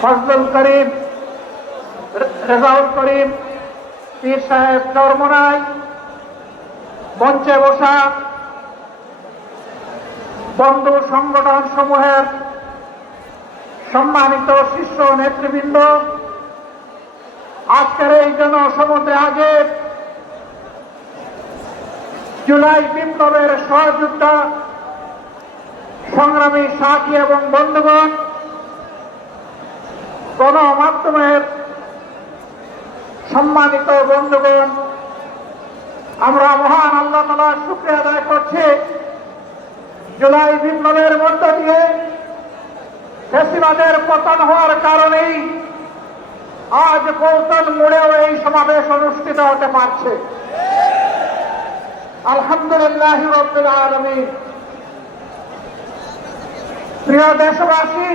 ফজলুল করিম, রেজাউল করিম, পীর সাহেব চরমোনাই, মঞ্চে বসা বন্ধু সংগঠন সমূহের সম্মানিত শীর্ষ নেতৃবৃন্দ, আজকের এই জনসমুদ্রে আগে জুলাই বিপ্লবের সহযোদ্ধা সংগ্রামী সাথী এবং বন্ধুগণ, গণমাধ্যমের সম্মানিত বন্ধুগণ, আমরা মহান আল্লাহ তাআলার শুকরিয়া আদায় করছি। জুলাই বিপ্লবের মধ্য দিয়ে ফ্যাসিবাদের পতন হওয়ার কারণেই আজ পৌতন মোড়েও এই সমাবেশ অনুষ্ঠিত হতে পারছে। আলহামদুলিল্লাহ রাব্বিল আলামিন। প্রিয় দেশবাসী,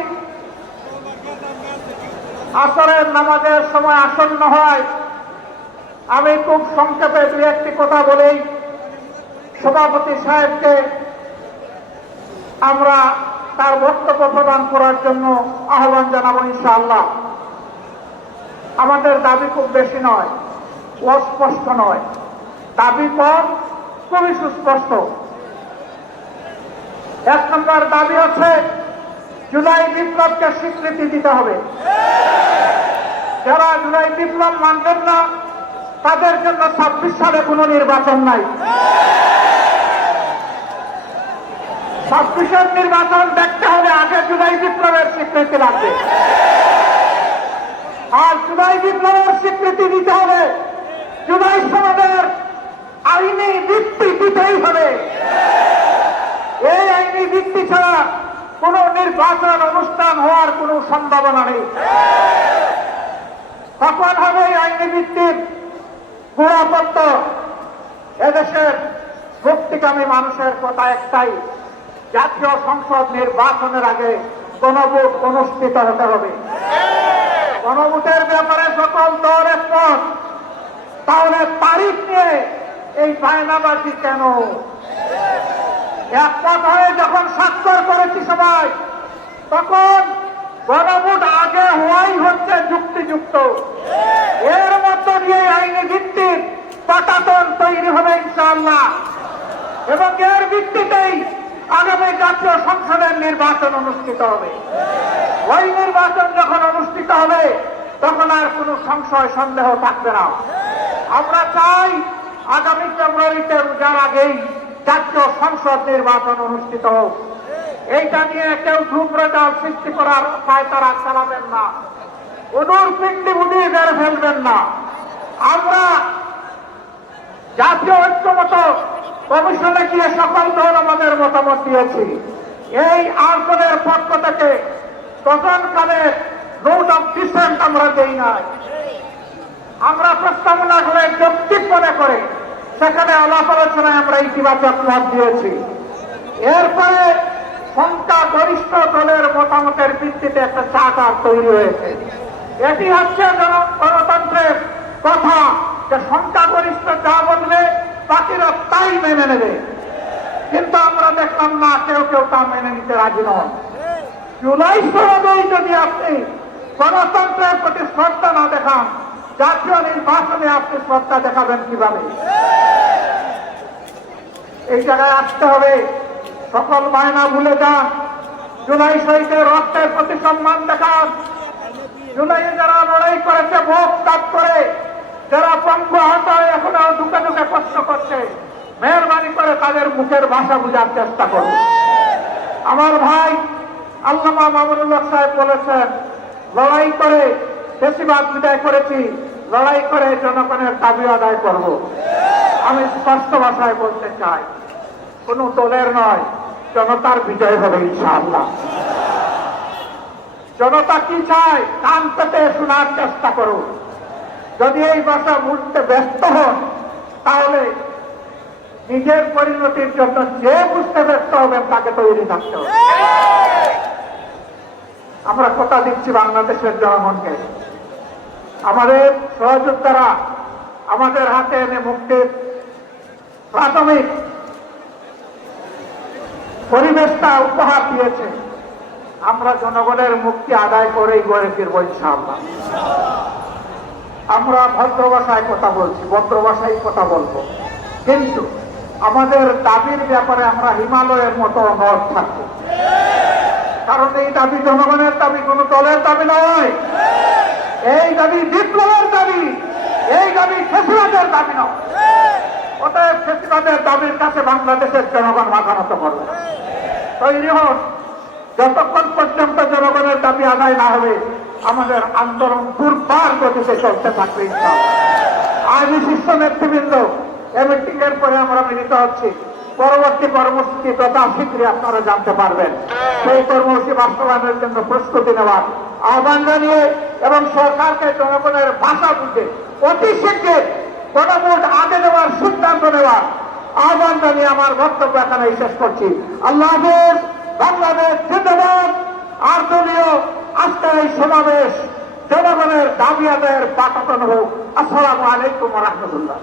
আসরের নামাজের সময় আসন্ন হয়, আমি খুব সংক্ষেপে দু একটি কথা বলেই সভাপতি সাহেবকে আমরা তার বক্তব্য প্রদান করার জন্য আহ্বান জানাবো ইনশাআল্লাহ। আমাদের দাবি খুব বেশি নয়, অস্পষ্ট নয়, দাবি কম, খুবই সুস্পষ্ট। 1 নম্বর দাবি হচ্ছে জুলাই বিপ্লবকে স্বীকৃতি দিতে হবে। যারা জুলাই বিপ্লব মানবেন না তাদের জন্য 26 সালে কোনো নির্বাচন নাই। 26-এর নির্বাচন দেখতে হলে আগে জুলাই বিপ্লবের স্বীকৃতি লাগবে। আর জুলাই বিপ্লবের স্বীকৃতি দিতে হলে জুলাই সনদের আইনি ভিত্তি দিতেই হবে। এই আইনি ভিত্তি ছাড়া কোন নির্বাচন অনুষ্ঠান হওয়ার কোন সম্ভাবনা নেই। কখন হবে এই আইনি ভিত্তির গোড়াপত্য? এদেশের মুক্তিকামী মানুষের কথা একটাই, জাতীয় সংসদ নির্বাচনের আগে গণভোট অনুষ্ঠিত হতে হবে। গণভোটের ব্যাপারে সকল দল একমত, তাহলে তারিখ নিয়ে এই বায়নাবাজি কেন? একমত হয়ে যখন স্বাক্ষর করেছি সবাই, তখন গণভোট আগে হওয়াই হচ্ছে যুক্তিযুক্ত। এর মধ্য দিয়ে আইনি ভিত্তির পাটাতন তৈরি হবে ইনশাআল্লাহ, এবং এর ভিত্তিতেই আগামী জাতীয় সংসদের নির্বাচন অনুষ্ঠিত হবে। ওই নির্বাচন যখন অনুষ্ঠিত হবে তখন আর কোনো সংশয় সন্দেহ থাকবে না। আমরা চাই আগামী ফেব্রুয়ারিতে রোজার আগেই জাতীয় সংসদ নির্বাচন অনুষ্ঠিত হোক। এইটা নিয়ে কেউ ধূম্রজাল সৃষ্টি করার পায়তারা চালাবেন না, উদুর পিণ্ডি বুঝিয়ে বেড়ে ফেলবেন না। আমরা জাতীয় ঐক্যমত কমিশনে গিয়ে সকল দল আমাদের মতামত দিয়েছি। এই আন্দোলনের পক্ষ থেকে তখনকালে নোট অফ ডিসেন্ট আমরা দেই নাই। আমরা প্রস্তাবনা করে যৌক্তিক মনে করে সেখানে আলাপ আলোচনায় আমরা ইতিবাচক মত দিয়েছি। এরপরে সংখ্যাগরিষ্ঠ দলের মতামতের ভিত্তিতে একটা চার্টার তৈরি হয়েছে। এটি হচ্ছে গণতন্ত্রের কথা, যে সংখ্যাগরিষ্ঠ যা বলবে বাকিরা তাই মেনে নেবে। কিন্তু আমরা দেখলাম না, কেউ কেউ তা মেনে নিতে রাজি নন। জুলাই সনদেই যদি আপনি গণতন্ত্রের প্রতি শ্রদ্ধা না দেখান, জাতীয় নির্বাচনে আপনি শ্রদ্ধা দেখাবেন কিভাবে? এই জায়গায় আসতে হবে। সকল বায়না ভুলে যান, জুলাই শহীদের রক্তের প্রতি সম্মান দেখান। জুলাইয়ে যারা লড়াই করেছে, ভোগ কাজ করে, যারা পঙ্গু আহত হয়ে এখনো ঢুকে ঢুকে কষ্ট করছে, মেহরবানি করে তাদের মুখের ভাষা বোঝার চেষ্টা করুন। আমার ভাই আল্লামা মামুনুল্লাহ সাহেব বলেছেন, লড়াই করে বেশিরভাগ বিদায় করেছি, লড়াই করে জনগণের দাবি আদায় করব। আমি স্পষ্ট ভাষায় বলতে চাই, কোন দলের নয়, জনতার বিজয় হবে ইনশাআল্লাহ। জনতা কি চায় কান পেতে শোনার চেষ্টা করুন। যদি এই ভাষা বুঝতে ব্যস্ত হন, তাহলে নিজের পরিণতির জন্য যে বুঝতে ব্যস্ত হবেন তাকে তৈরি থাকতে হবে। আমরা কথা দিচ্ছি বাংলাদেশের জনগণকে, আমাদের সহযোদ্ধারা আমাদের হাতে এনে মুক্তির প্রাথমিক পরিবেশটা উপহার দিয়েছে। আমরা জনগণের মুক্তি আদায় করেই গড়ে ফিরবো ইনশাআল্লাহ। আমরা ভদ্র ভাষায় কথা বলছি, ভদ্র ভাষায় কথা বলবো, কিন্তু আমাদের দাবির ব্যাপারে আমরা হিমালয়ের মতো অনড় থাকবো। কারণ এই দাবি জনগণের দাবি, কোন দলের দাবি নয়। এই দাবি বিপ্লবের দাবি, এই দাবি ফেসিবাদের দাবি নয়। অতএব ফেসিবাদের দাবির কাছে বাংলাদেশের জনগণ মাথা নত করবে না। তৈরি হন, যতক্ষণ পর্যন্ত জনগণের দাবি আদায় না হবে আমাদের আন্দোলন দুর্বার গতিতে চলতে থাকবে ইনশাআল্লাহ। আজ শীর্ষ নেতৃবৃন্দ এই মিটিং এর পরে আমরা মিলিত হচ্ছি। পরবর্তী কর্মসূচি তথা শীঘ্রই আপনারা জানতে পারবেন। সেই কর্মসূচি বাস্তবায়নের জন্য প্রস্তুতি নেওয়ার আহ্বান জানিয়ে এবং সরকারকে জনগণের ভাষা বুঝে অতি শীঘ্র গণভোট আগে দেওয়ার সিদ্ধান্ত নেওয়ার আহ্বান জানিয়ে আমার বক্তব্য এখানে শেষ করছি। আল্লাহ হাফেজ। বাংলাদেশ জিন্দাবাদ। আর দলীয় আজকের এই সমাবেশ জনগণের দাবি আদায়ের পাঠানো হোক। আসসালামু আলাইকুম ওয়া রাহমাতুল্লাহ।